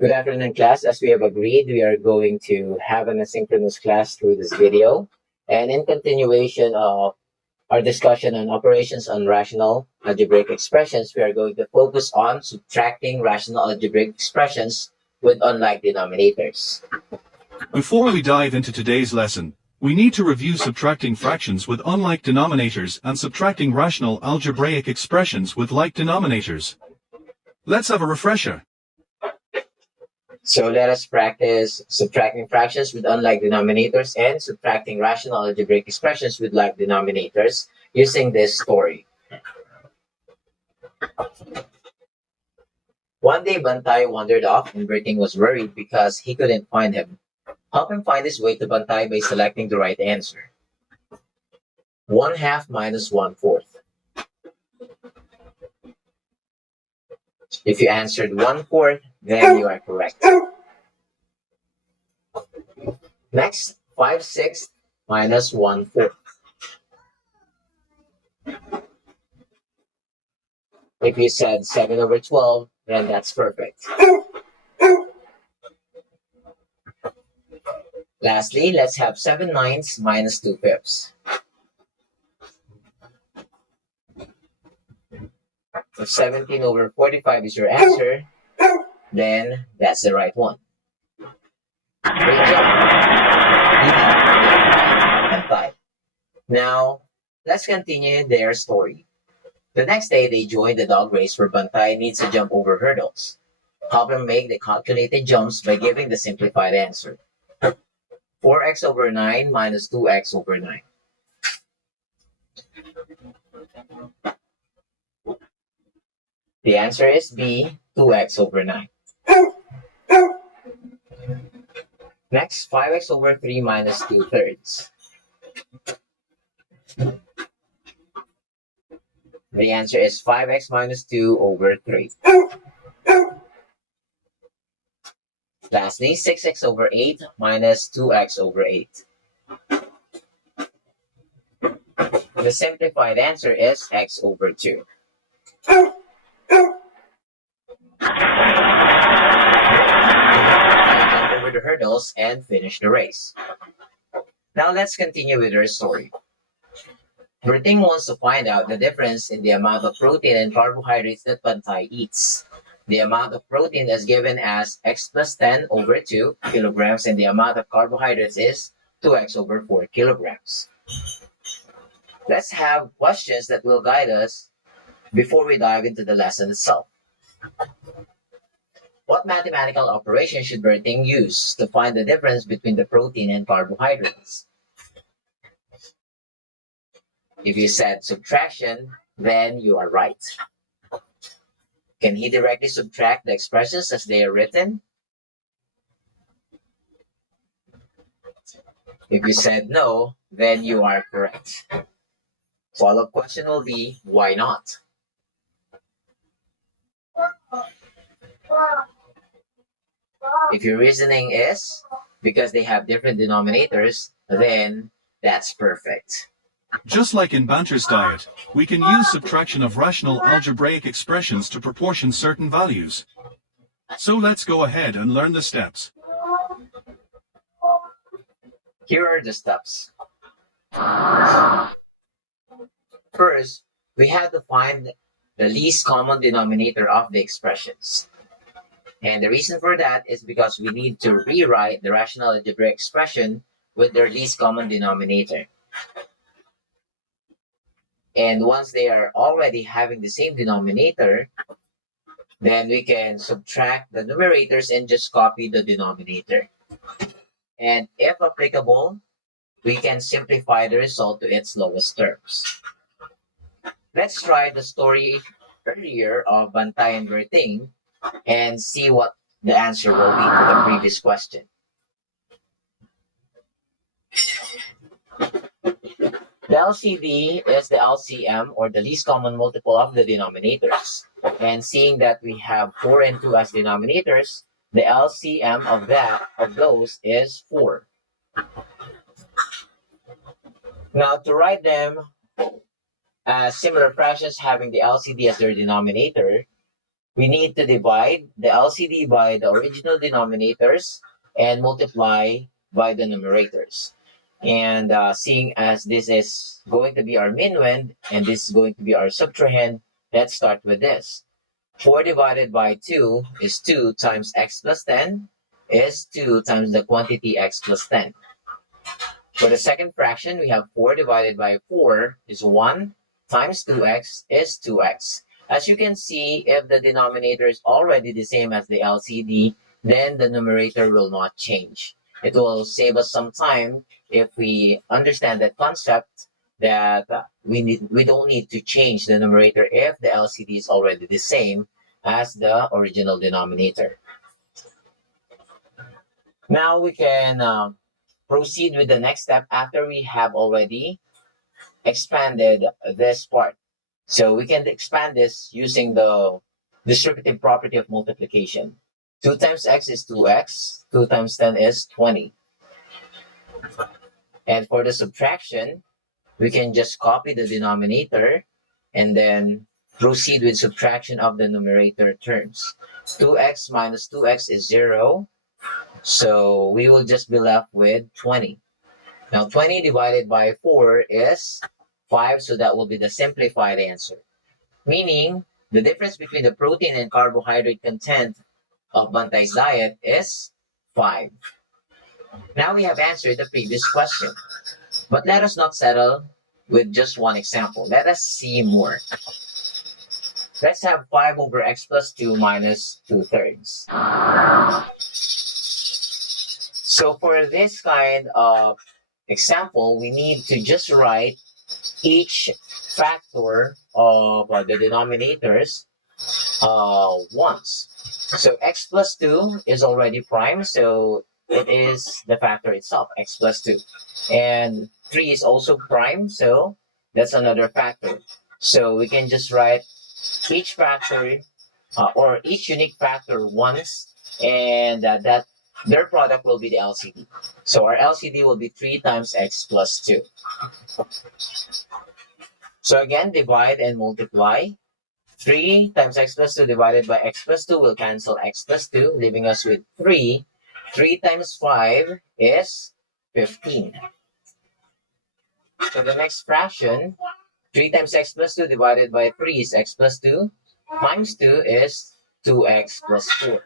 Good afternoon, class. As we have agreed, we are going to have an asynchronous class through this video. And in continuation of our discussion on operations on rational algebraic expressions, we are going to focus on subtracting rational algebraic expressions with unlike denominators. Before we dive into today's lesson, we need to review subtracting fractions with unlike denominators and subtracting rational algebraic expressions with like denominators. Let's have a refresher. So let us practice subtracting fractions with unlike denominators and subtracting rational algebraic expressions with like denominators using this story. One day, Bantay wandered off and Berting was worried because he couldn't find him. Help him find his way to Bantay by selecting the right answer. 1/2 minus 1/4. If you answered 1/4, then you are correct. Next, 5/6 minus 1/4. If you said 7/12, then that's perfect. Lastly, let's have 7/9 minus 2/5. If 17/45 is your answer, then that's the right one. Great job. And 5. Now, let's continue their story. The next day, they joined the dog race where Bantay needs to jump over hurdles. Help him make the calculated jumps by giving the simplified answer. 4x/9 minus 2x/9. The answer is B, 2x/9. Next, 5x/3 minus 2/3. The answer is 5x minus 2/3. Lastly, 6x/8 minus 2x/8. The simplified answer is x/2. Jump over the hurdles and finish the race. Now let's continue with our story. Berting wants to find out the difference in the amount of protein and carbohydrates that Bantay eats. The amount of protein is given as x plus 10/2 kilograms, and the amount of carbohydrates is 2x/4 kilograms. Let's have questions that will guide us before we dive into the lesson itself. What mathematical operation should Berting use to find the difference between the protein and carbohydrates? If you said subtraction, then you are right. Can he directly subtract the expressions as they are written? If you said no, then you are correct. Follow-up question will be, why not? If your reasoning is because they have different denominators, then that's perfect. Just like in Banter's diet, we can use subtraction of rational algebraic expressions to proportion certain values. So let's go ahead and learn the steps. Here are the steps. First, we have to find the least common denominator of the expressions. And the reason for that is because we need to rewrite the rational algebraic expression with their least common denominator. And once they are already having the same denominator, then we can subtract the numerators and just copy the denominator. And if applicable, we can simplify the result to its lowest terms. Let's try the story earlier of Bantay and Berting and see what the answer will be to the previous question. The LCD is the LCM, or the least common multiple of the denominators. And seeing that we have 4 and 2 as denominators, the LCM of those is 4. Now to write them as similar fractions having the LCD as their denominator, we need to divide the LCD by the original denominators and multiply by the numerators. And seeing as this is going to be our minuend and this is going to be our subtrahend, let's start with this. 4 divided by 2 is 2 times x plus 10 is 2 times the quantity x plus 10. For the second fraction, we have 4 divided by 4 is 1 times 2x is 2x. As you can see, if the denominator is already the same as the LCD, then the numerator will not change. It will save us some time if we understand that concept that we don't need to change the numerator if the LCD is already the same as the original denominator. Now we can proceed with the next step after we have already expanded this part. So we can expand this using the distributive property of multiplication. 2 times x is 2x, 2 times 10 is 20. And for the subtraction, we can just copy the denominator and then proceed with subtraction of the numerator terms. 2x minus 2x is 0, so we will just be left with 20. Now 20 divided by 4 is 5, so that will be the simplified answer. Meaning, the difference between the protein and carbohydrate content of Bantay's diet is 5. Now we have answered the previous question. But let us not settle with just one example. Let us see more. Let's have 5 over x plus 2 minus 2/3. So for this kind of example, we need to just write each factor of the denominators once. So x plus 2 is already prime, so it is the factor itself, x plus 2. And 3 is also prime, so that's another factor. So we can just write each factor or each unique factor once, and that their product will be the LCD. So our LCD will be 3 times x plus 2. So again, divide and multiply. 3 times x plus 2 divided by x plus 2 will cancel x plus 2, leaving us with 3. 3 times 5 is 15. So the next fraction, 3 times x plus 2 divided by 3 is x plus 2, times 2 is 2x plus 4.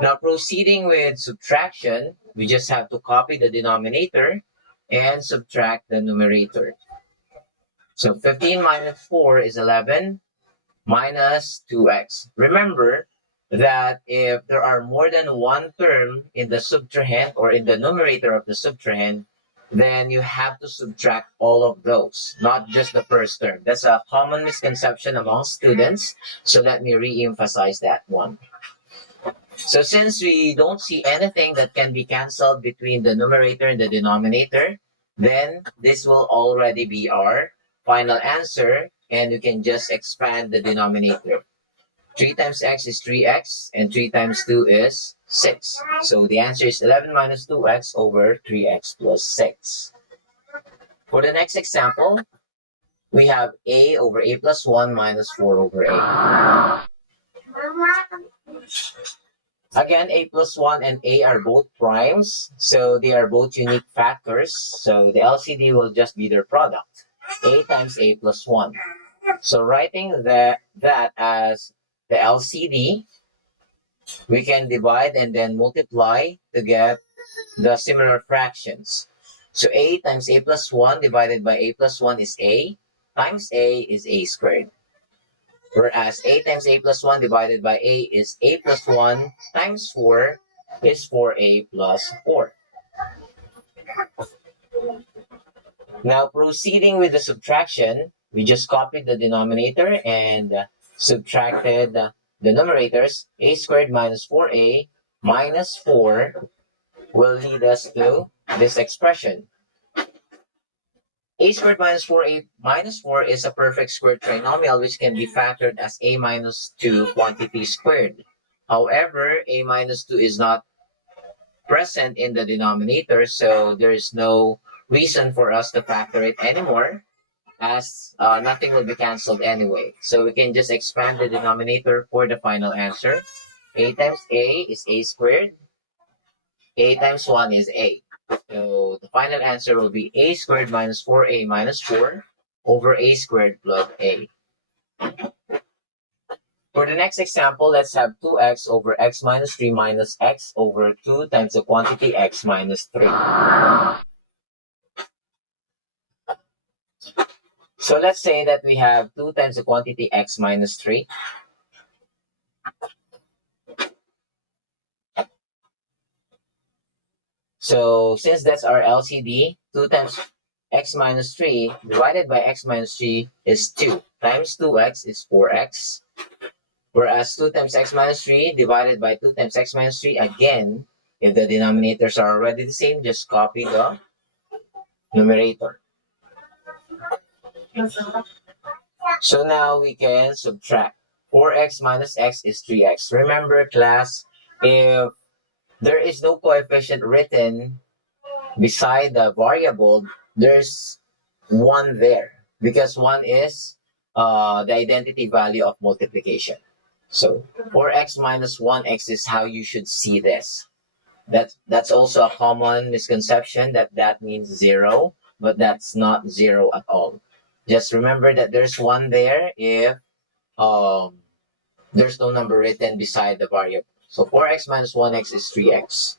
Now proceeding with subtraction, we just have to copy the denominator and subtract the numerator. So 15 minus 4 is 11 minus 2x. Remember that if there are more than one term in the subtrahend or in the numerator of the subtrahend, then you have to subtract all of those, not just the first term. That's a common misconception among students, so let me re-emphasize that one. So since we don't see anything that can be canceled between the numerator and the denominator, then this will already be our final answer, and you can just expand the denominator. 3 times x is 3x, and 3 times 2 is 6. So the answer is 11 minus 2x over 3x plus 6. For the next example, we have a over a plus 1 minus 4 over a. Again, a plus 1 and a are both primes, so they are both unique factors. So the LCD will just be their product, a times a plus 1. So writing that as the LCD, we can divide and then multiply to get the similar fractions. So a times a plus 1 divided by a plus 1 is a, times a is a squared. Whereas a times a plus 1 divided by a is a plus 1 times 4 is 4a plus 4. Now proceeding with the subtraction, we just copied the denominator and subtracted the numerators. A squared minus 4a minus 4 will lead us to this expression. A squared minus 4a minus 4 is a perfect squared trinomial which can be factored as a minus 2 quantity squared. However, a minus 2 is not present in the denominator, so there is no reason for us to factor it anymore. as nothing will be cancelled anyway. So we can just expand the denominator for the final answer. A times A is A squared. A times 1 is A. So the final answer will be A squared minus 4A minus 4 over A squared plus A. For the next example, let's have 2x over x minus 3 minus x over 2 times the quantity x minus 3. So let's say that we have 2 times the quantity x minus 3. So since that's our LCD, 2 times x minus 3 divided by x minus 3 is 2. Times 2x is 4x. Whereas 2 times x minus 3 divided by 2 times x minus 3, again, if the denominators are already the same, just copy the numerator. So now we can subtract. 4x minus x is 3x. Remember, class, if there is no coefficient written beside the variable, there's 1 there because 1 is the identity value of multiplication. So 4x minus 1x is how you should see this. That's also a common misconception that means 0, but that's not 0 at all. Just remember that there's 1 there if there's no number written beside the variable. So 4x minus 1x is 3x.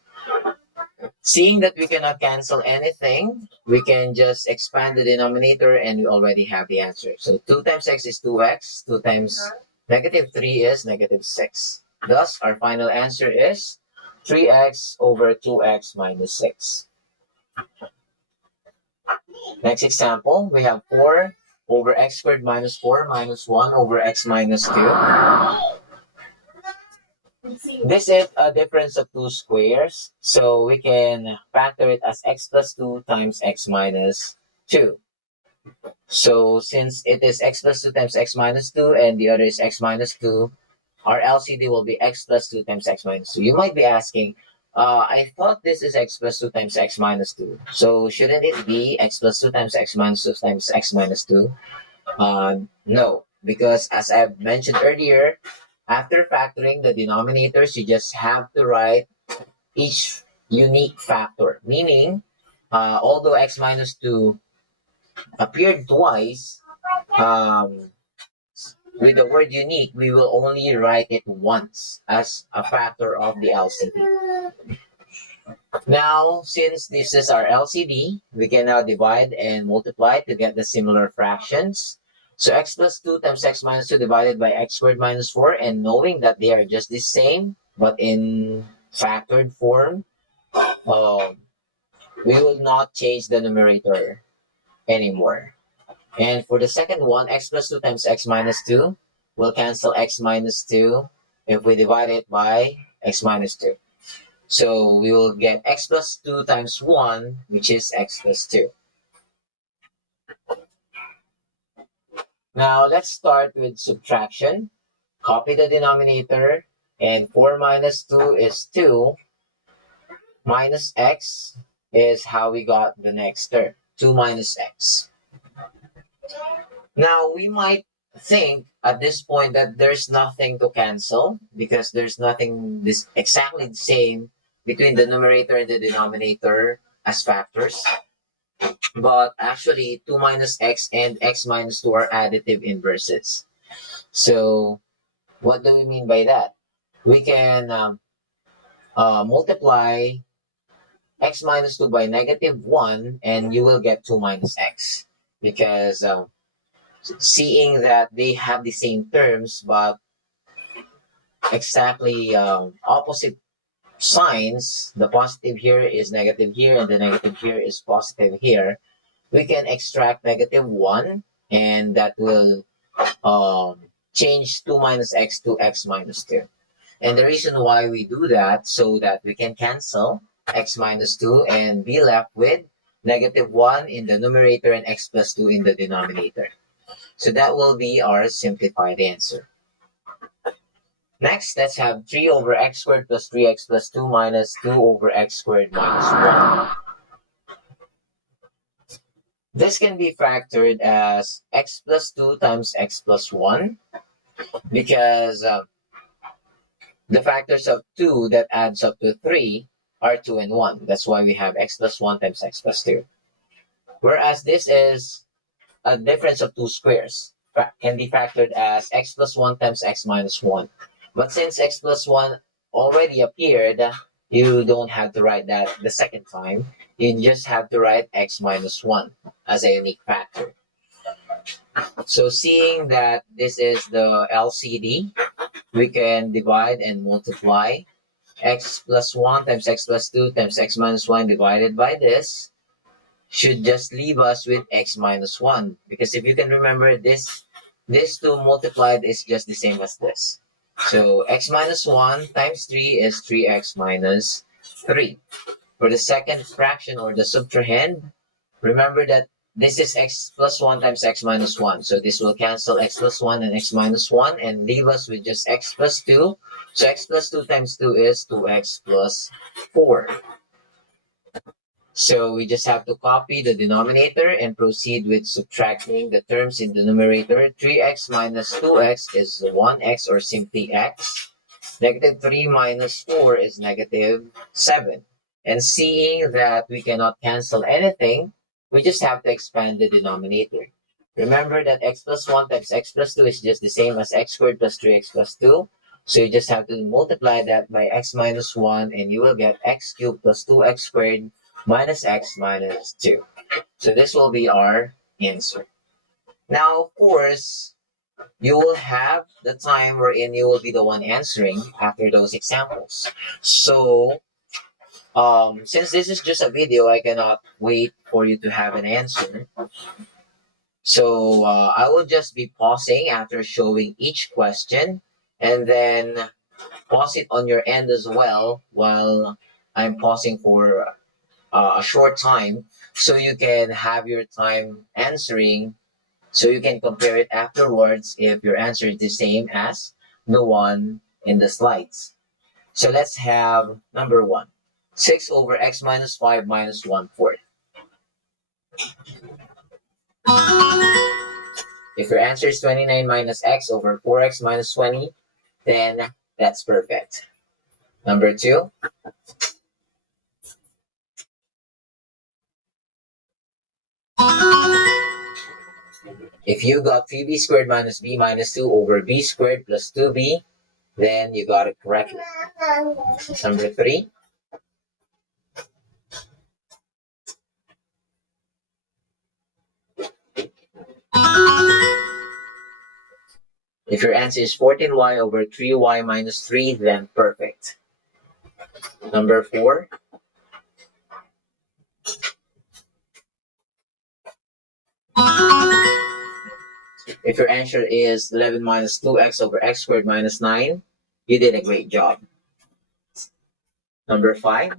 Seeing that we cannot cancel anything, we can just expand the denominator and we already have the answer. So 2 times x is 2x, 2 times negative 3 is negative 6. Thus, our final answer is 3x over 2x minus 6. Next example, we have 4 over x squared minus 4 minus 1 over x minus 2. This is a difference of two squares, so we can factor it as x plus 2 times x minus 2. So since it is x plus 2 times x minus 2 and the other is x minus 2, our LCD will be x plus 2 times x minus 2. You might be asking, I thought this is x plus 2 times x minus 2. So shouldn't it be x plus 2 times x minus 2 times x minus 2? No, because as I've mentioned earlier, after factoring the denominators, you just have to write each unique factor. Meaning, although x minus 2 appeared twice, with the word unique, we will only write it once as a factor of the LCD. Now, since this is our LCD, we can now divide and multiply to get the similar fractions. So x plus 2 times x minus 2 divided by x squared minus 4, and knowing that they are just the same, but in factored form, we will not change the numerator anymore. And for the second one, x plus 2 times x minus 2 will cancel x minus 2 if we divide it by x minus 2. So we will get x plus 2 times 1, which is x plus 2. Now let's start with subtraction. Copy the denominator, and 4 minus 2 is 2, minus x is how we got the next term, 2 minus x. Now we might think at this point that there's nothing to cancel because there's nothing exactly the same between the numerator and the denominator as factors. But actually, 2 minus x and x minus 2 are additive inverses. So what do we mean by that? We can multiply x minus 2 by negative 1 and you will get 2 minus x. Because seeing that they have the same terms but exactly opposite signs, the positive here is negative here and the negative here is positive here, we can extract negative 1 and that will change 2 minus x to x minus 2. And the reason why we do that, so that we can cancel x minus 2 and be left with negative 1 in the numerator and x plus 2 in the denominator. So that will be our simplified answer. Next, let's have 3 over x squared plus 3x plus 2 minus 2 over x squared minus 1. This can be factored as x plus 2 times x plus 1 because the factors of 2 that adds up to 3 are 2 and 1. That's why we have x plus 1 times x plus 2. Whereas this is a difference of two squares, can be factored as x plus 1 times x minus 1. But since x plus 1 already appeared, you don't have to write that the second time. You just have to write x minus 1 as a unique factor. So seeing that this is the LCD, we can divide and multiply x plus 1 times x plus 2 times x minus 1 divided by this should just leave us with x minus 1. Because if you can remember, this 2 multiplied is just the same as this. So x minus 1 times 3 is 3x minus 3. For the second fraction or the subtrahend, remember that this is x plus 1 times x minus 1. So this will cancel x plus 1 and x minus 1 and leave us with just x plus 2. So x plus 2 times 2 is 2x plus 4. So we just have to copy the denominator and proceed with subtracting the terms in the numerator. 3x minus 2x is 1x or simply x. Negative 3 minus 4 is negative 7. And seeing that we cannot cancel anything, we just have to expand the denominator. Remember that x plus 1 times x plus 2 is just the same as x squared plus 3x plus 2. So you just have to multiply that by x minus 1 and you will get x cubed plus 2x squared minus x minus 2. So this will be our answer. Now, of course, you will have the time wherein you will be the one answering after those examples. So, since this is just a video, I cannot wait for you to have an answer. So, I will just be pausing after showing each question and then pause it on your end as well while I'm pausing for a short time so you can have your time answering so you can compare it afterwards if your answer is the same as the one in the slides. So let's have number 1. 6 over x minus 5 minus 1/4. If your answer is 29 minus x over 4x minus 20, then that's perfect. Number 2. If you got 3b squared minus b minus 2 over b squared plus 2b, then you got it correctly. Number 3. If your answer is 14y over 3y minus 3, then perfect. Number 4. If your answer is 11 minus 2x over x squared minus 9, you did a great job. Number 5.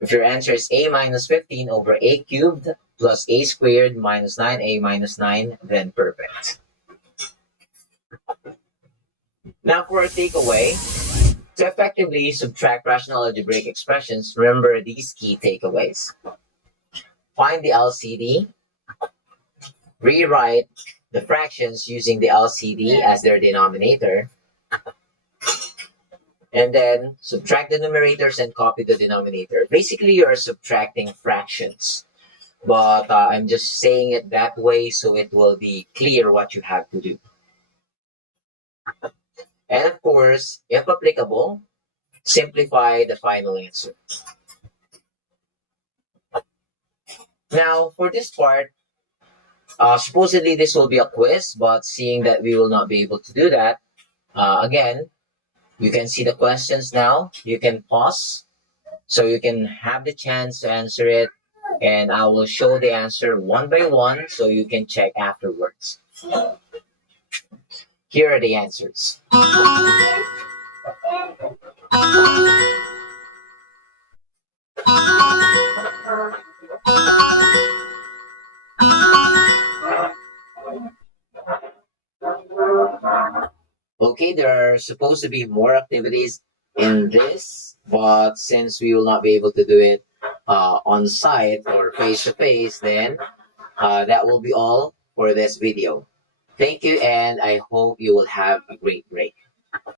If your answer is a minus 15 over a cubed plus a squared minus 9a minus 9, then perfect. Now for a takeaway. To effectively subtract rational algebraic expressions, remember these key takeaways. Find the LCD. Rewrite the fractions using the LCD as their denominator. And then subtract the numerators and copy the denominator. Basically, you are subtracting fractions. But I'm just saying it that way so it will be clear what you have to do. And of course, if applicable, simplify the final answer. Now, for this part, supposedly this will be a quiz, but seeing that we will not be able to do that, again, you can see the questions now. You can pause so you can have the chance to answer it, and I will show the answer one by one so you can check afterwards. Here are the answers. Okay, there are supposed to be more activities in this, but since we will not be able to do it on site or face to face, then that will be all for this video. Thank you, and I hope you will have a great break.